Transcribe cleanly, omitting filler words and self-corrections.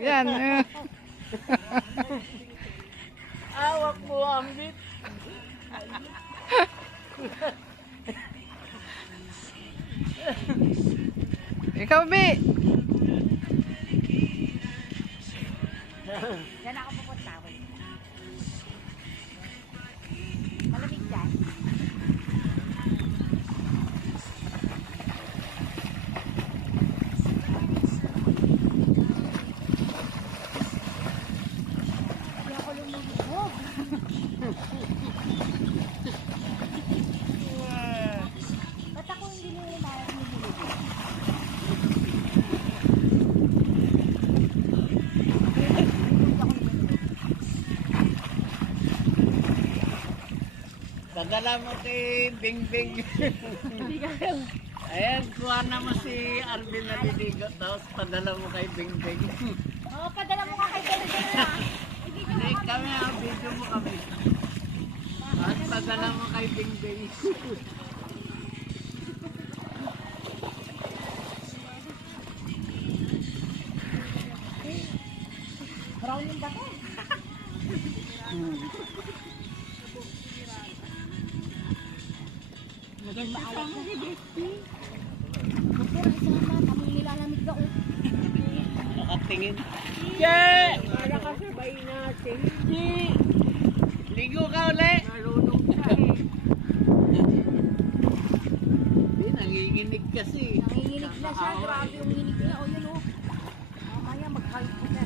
Yan. Awak mo, ambit. Ikaw, Bi. Diyan ako pupunta. Malamig dyan. Hindi ako lumulubog. Ba't ako hindi nila lumulubog? Padala mo kay Bing Bing. Ayan, kuha naman si Arvin na diligo. Tapos padala mo kay Bing Bing. Oo, padala mo ka kay Beng na. Hindi kami, video mo kami. At padala mo kay Bing Bing. Brown yung bato. Maganda alam ko. Doktor, isama. Tamang nilalamig ako. Nakatingin. Yeah! Para kasabay natin. Ligo ka ulit. Nalunong ka eh. Hindi, nanginginig kasi. Nanginginig na siya. Grabe yung nginig niya. O yun o. Mamaya mag-hype na